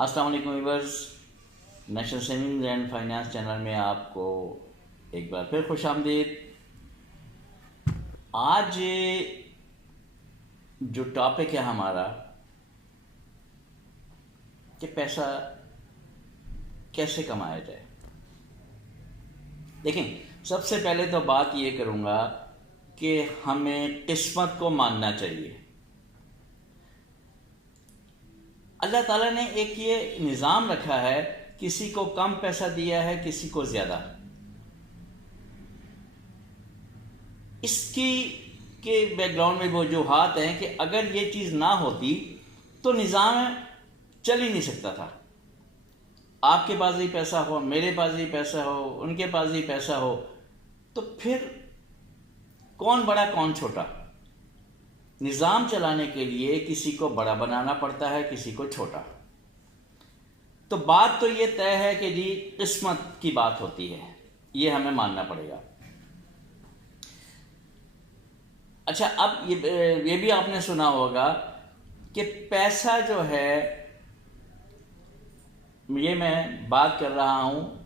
السلام علیکم viewers, national savings and finance channel میں آپ کو ایک بار پھر خوش آمدید۔ آج جو ٹاپک ہے ہمارا کہ پیسہ کیسے کمایا جائے، دیکھیں سب سے پہلے تو بات یہ کروں گا کہ ہمیں قسمت کو ماننا چاہیے۔ اللہ تعالیٰ نے ایک یہ نظام رکھا ہے، کسی کو کم پیسہ دیا ہے، کسی کو زیادہ۔ اس کی کے بیک گراؤنڈ میں وجوہات ہیں کہ اگر یہ چیز نہ ہوتی تو نظام چل ہی نہیں سکتا تھا۔ آپ کے پاس ہی پیسہ ہو، میرے پاس ہی پیسہ ہو، ان کے پاس ہی پیسہ ہو، تو پھر کون بڑا کون چھوٹا؟ نظام چلانے کے لیے کسی کو بڑا بنانا پڑتا ہے، کسی کو چھوٹا۔ تو بات تو یہ طے ہے کہ جی قسمت کی بات ہوتی ہے، یہ ہمیں ماننا پڑے گا۔ اچھا، اب یہ بھی آپ نے سنا ہوگا کہ پیسہ جو ہے، یہ میں بات کر رہا ہوں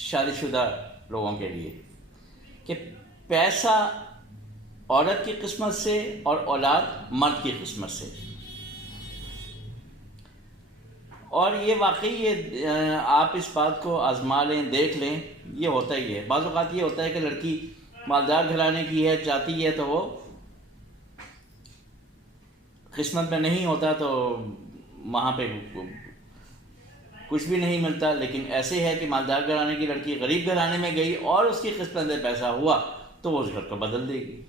شادی شدہ لوگوں کے لیے، کہ پیسہ عورت کی قسمت سے اور اولاد مرد کی قسمت سے۔ اور یہ واقعی یہ آپ اس بات کو آزما لیں، دیکھ لیں، یہ ہوتا ہی ہے۔ بعض اوقات یہ ہوتا ہے کہ لڑکی مالدار گھرانے کی ہے، چاہتی ہے، تو وہ قسمت میں نہیں ہوتا تو وہاں پہ کچھ بھی نہیں ملتا۔ لیکن ایسے ہے کہ مالدار گھرانے کی لڑکی غریب گھرانے میں گئی اور اس کی قسمت میں پیسہ ہوا تو وہ اس گھر کو بدل دے گی۔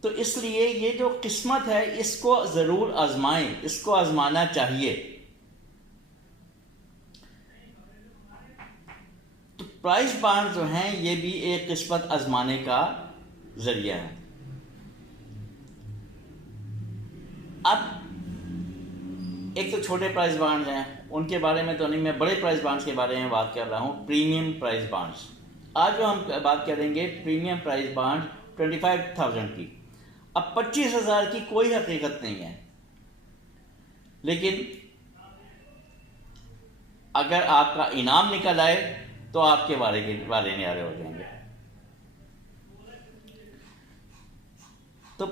تو اس لیے یہ جو قسمت ہے اس کو ضرور آزمائیں، اس کو آزمانا چاہیے۔ تو پرائز بانڈ جو ہیں یہ بھی ایک قسمت آزمانے کا ذریعہ ہے۔ اب ایک تو چھوٹے پرائز بانڈ ہیں، ان کے بارے میں تو نہیں، میں بڑے پرائز بانڈز کے بارے میں بات کر رہا ہوں، پریمیم پرائز بانڈز۔ آج جو ہم بات کریں گے پریمیم پرائز بانڈ 25,000 کی۔ اب 25,000 کی کوئی حقیقت نہیں ہے، لیکن اگر آپ کا انعام نکل آئے تو آپ کے والے نیارے ہو جائیں گے۔ تو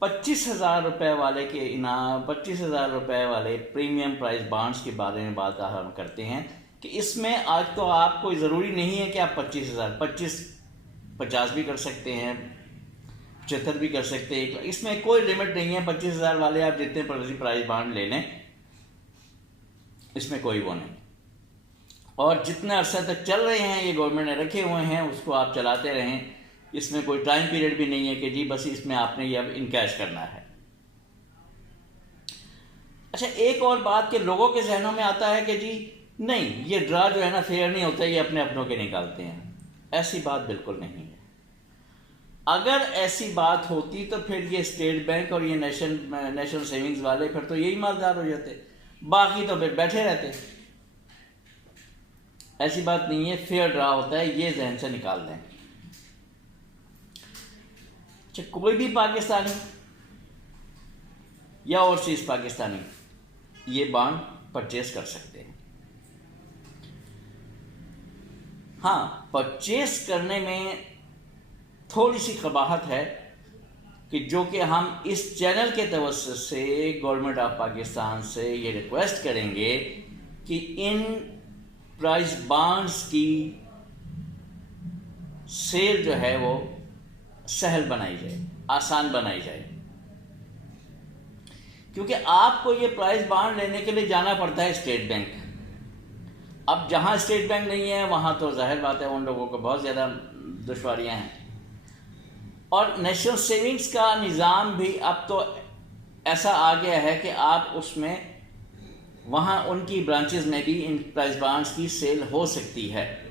25,000 روپے والے کے انعام، 25,000 روپے والے پریمیم پرائز بانڈز کے بارے میں بات ہم کرتے ہیں کہ اس میں آج تو آپ کو ضروری نہیں ہے کہ آپ 50 بھی کر سکتے ہیں، 75 بھی کر سکتے ہیں، اس میں کوئی لمٹ نہیں ہے۔ 25,000 والے آپ جتنے پرائز بانڈ لے لیں، اس میں کوئی وہ نہیں۔ اور جتنے عرصہ تک چل رہے ہیں، یہ گورنمنٹ نے رکھے ہوئے ہیں، اس کو آپ چلاتے رہیں، اس میں کوئی ٹائم پیریڈ بھی نہیں ہے کہ جی بس اس میں آپ نے یہ اب انکیش کرنا ہے۔ اچھا، ایک اور بات کہ لوگوں کے ذہنوں میں آتا ہے کہ جی نہیں، یہ ڈرا جو ہے نا فیئر نہیں ہوتا، یہ اپنے اپنوں کے نکالتے ہیں۔ ایسی بات بالکل نہیں ہے۔ اگر ایسی بات ہوتی تو پھر یہ اسٹیٹ بینک اور یہ نیشنل سیونگز والے پھر تو یہی مالدار ہو جاتے، باقی تو پھر بیٹھے رہتے۔ ایسی بات نہیں ہے، فیئر ڈرا ہوتا ہے، یہ ذہن سے نکال دیں۔ اچھا، کوئی بھی پاکستانی یا اوورسیز پاکستانی یہ بانڈ پرچیز کر سکتے ہیں۔ ہاں، پرچیز کرنے میں تھوڑی سی قباحت ہے کہ جو کہ ہم اس چینل کے توسط سے گورنمنٹ آف پاکستان سے یہ ریکویسٹ کریں گے کہ ان پرائز بانڈز کی سیل جو ہے وہ سہل بنائی جائے، آسان بنائی جائے، کیونکہ آپ کو یہ پرائز بانڈ لینے کے لیے جانا پڑتا ہے اسٹیٹ بینک۔ اب جہاں اسٹیٹ بینک نہیں ہے وہاں تو ظاہر بات ہے ان لوگوں کو بہت زیادہ دشواریاں ہیں۔ اور نیشنل سیونگز کا نظام بھی اب تو ایسا آ گیا ہے کہ آپ اس میں وہاں ان کی برانچز میں بھی ان پرائز بانڈز کی سیل ہو سکتی ہے،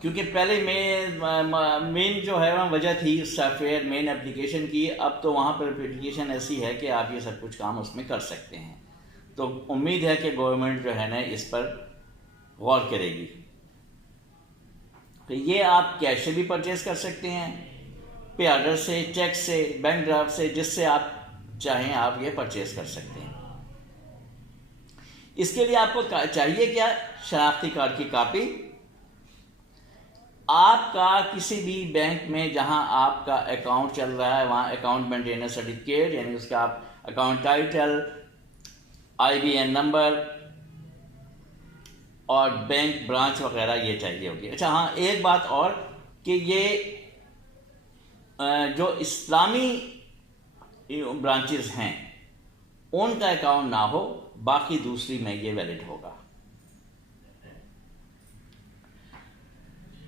کیونکہ پہلے مین جو ہے وہاں وجہ تھی سافٹ ویئر مین اپلیکیشن کی، اب تو وہاں پر اپلیکیشن ایسی ہے کہ آپ یہ سب کچھ کام اس میں کر سکتے ہیں۔ تو امید ہے کہ گورنمنٹ جو ہے نا اس پر غور کرے گی۔ تو یہ آپ کیش سے بھی پرچیز کر سکتے ہیں، پے آرڈر سے، چیک سے، بینک ڈرافٹ سے، جس سے آپ چاہیں آپ یہ پرچیز کر سکتے ہیں۔ اس کے لیے آپ کو چاہیے کیا؟ شناختی کارڈ کی کاپی، آپ کا کسی بھی بینک میں جہاں آپ کا اکاؤنٹ چل رہا ہے وہاں اکاؤنٹ مینٹینر سرٹیفکیٹ، یعنی اس کا آپ اکاؤنٹ ٹائٹل، IBN نمبر اور بینک برانچ وغیرہ یہ چاہیے ہوگی۔ اچھا ہاں، ایک بات اور کہ یہ جو اسلامی برانچز ہیں ان کا اکاؤنٹ نہ ہو، باقی دوسری میں یہ ویلڈ ہوگا۔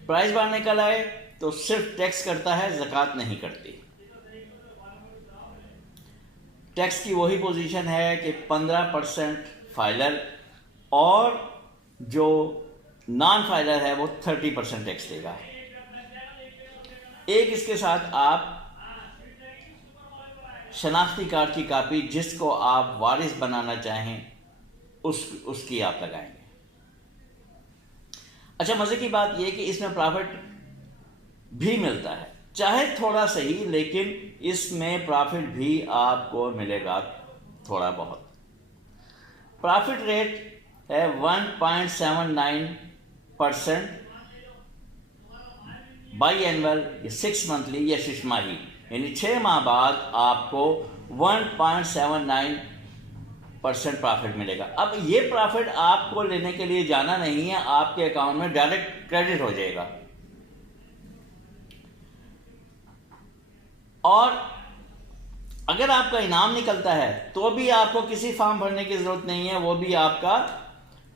پرائز بانڈ نکل آئے تو صرف ٹیکس کرتا ہے، زکوٰۃ نہیں کرتی۔ ٹیکس کی وہی پوزیشن ہے کہ 15% فائلر اور جو نان فائلر ہے وہ 30% ٹیکس دے گا۔ ایک اس کے ساتھ آپ شناختی کارڈ کی کاپی جس کو آپ وارث بنانا چاہیں اس کی آپ لگائیں گے۔ اچھا مزے کی بات یہ کہ اس میں پرافٹ بھی ملتا ہے، چاہے تھوڑا صحیح، لیکن اس میں پرافٹ بھی آپ کو ملے گا تھوڑا بہت۔ پرافٹ ریٹ ہے 1.79% بائی اینول، یا 6 منتھلی یا 6 ماہی، یعنی 6 ماہ بعد آپ کو 1.79% پرافٹ ملے گا۔ اب یہ پرافٹ آپ کو لینے کے لیے جانا نہیں ہے، آپ کے اکاؤنٹ میں ڈائریکٹ کریڈٹ ہو جائے گا۔ اور اگر آپ کا انعام نکلتا ہے تو بھی آپ کو کسی فارم بھرنے کی ضرورت نہیں ہے، وہ بھی آپ کا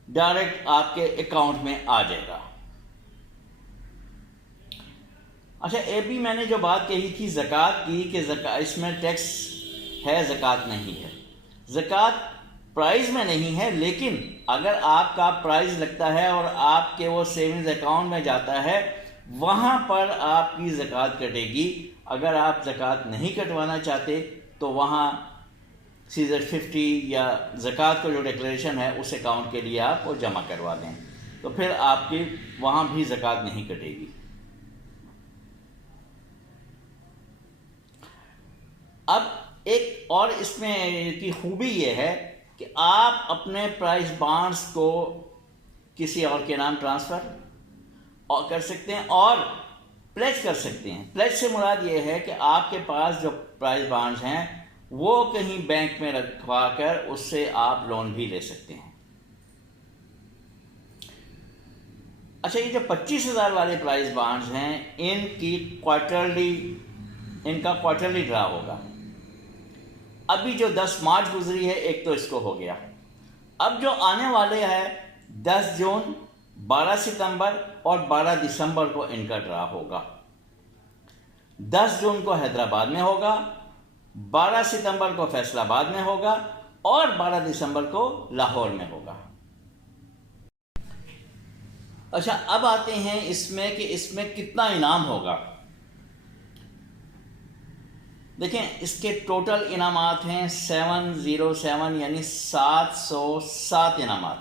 ڈائریکٹ آپ کے اکاؤنٹ میں آ جائے گا۔ اچھا ابھی میں نے جو بات کہی تھی زکوٰۃ کی کہ اس میں ٹیکس ہے، زکوٰۃ نہیں ہے۔ زکوٰۃ پرائز میں نہیں ہے، لیکن اگر آپ کا پرائز لگتا ہے اور آپ کے وہ سیونگز اکاؤنٹ میں جاتا ہے، وہاں پر آپ کی زکوٰۃ کٹے گی۔ اگر آپ زکوٰۃ نہیں کٹوانا چاہتے تو وہاں سیزر 50 یا زکوٰۃ کا جو ڈکلیریشن ہے اس اکاؤنٹ کے لیے آپ وہ جمع کروا دیں، تو پھر آپ کی وہاں بھی زکوٰۃ نہیں کٹے گی۔ اب ایک اور اس میں کی خوبی یہ ہے کہ آپ اپنے پرائز بانڈز کو کسی اور کے نام ٹرانسفر کر سکتے ہیں اور پلیج کر سکتے ہیں۔ پلیج سے مراد یہ ہے کہ آپ کے پاس جو پرائز بانڈز ہیں وہ کہیں بینک میں رکھوا کر اس سے آپ لون بھی لے سکتے ہیں۔ اچھا یہ جو 25,000 والے پرائز بانڈز ہیں ان کا کوارٹرلی ڈرا ہوگا۔ ابھی جو 10 مارچ گزری ہے ایک تو اس کو ہو گیا، اب جو آنے والے ہیں 10 جون، 12 ستمبر اور 12 دسمبر کو ان کا ڈرا ہوگا۔ 10 جون کو حیدرآباد میں ہوگا، 12 ستمبر کو فیصل آباد میں ہوگا اور 12 دسمبر کو لاہور میں ہوگا۔ اچھا اب آتے ہیں اس میں کہ اس میں کتنا انعام ہوگا۔ دیکھیں اس کے ٹوٹل انعامات ہیں 707، یعنی 707 انعامات۔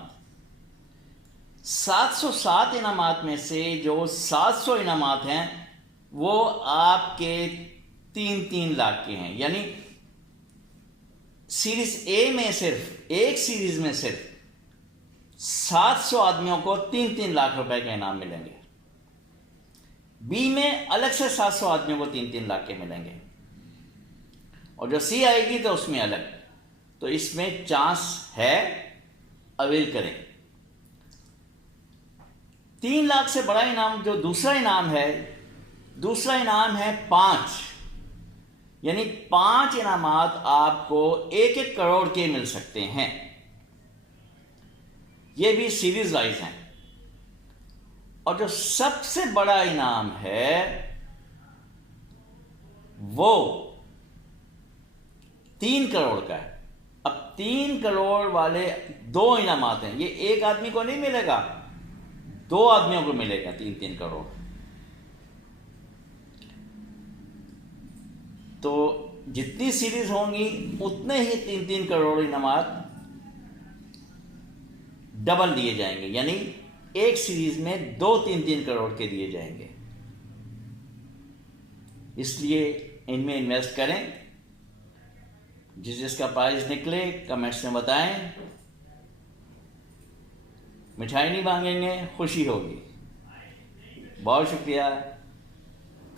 707 انعامات میں سے جو 700 انعامات ہیں وہ آپ کے 3 لاکھ کے ہیں، یعنی سیریز اے میں صرف ایک سیریز میں صرف 700 آدمیوں کو 3 لاکھ روپے کے انعام ملیں گے۔ بی میں الگ سے 700 آدمیوں کو 3 لاکھ کے ملیں گے، اور جو سی آئے گی تو اس میں الگ۔ تو اس میں چانس ہے، اویل کریں۔ 3 لاکھ سے بڑا انعام جو دوسرا انعام ہے 5، یعنی 5 انعامات آپ کو 1 کروڑ کے مل سکتے ہیں۔ یہ بھی سیریز وائز ہیں۔ اور جو سب سے بڑا انعام ہے وہ 3 کروڑ کا ہے۔ اب 3 کروڑ والے 2 انعامات ہیں، یہ ایک آدمی کو نہیں ملے گا، 2 آدمیوں کو ملے گا 3 کروڑ۔ تو جتنی سیریز ہوں گی اتنے ہی 3 کروڑ انعامات ڈبل دیے جائیں گے، یعنی ایک سیریز میں 3 کروڑ کے دیے جائیں گے۔ اس لیے ان میں انویسٹ کریں، جس کا پرائز نکلے کمنٹس میں بتائیں. مٹھائی نہیں مانگیں گے، خوشی ہوگی. بہت شکریہ.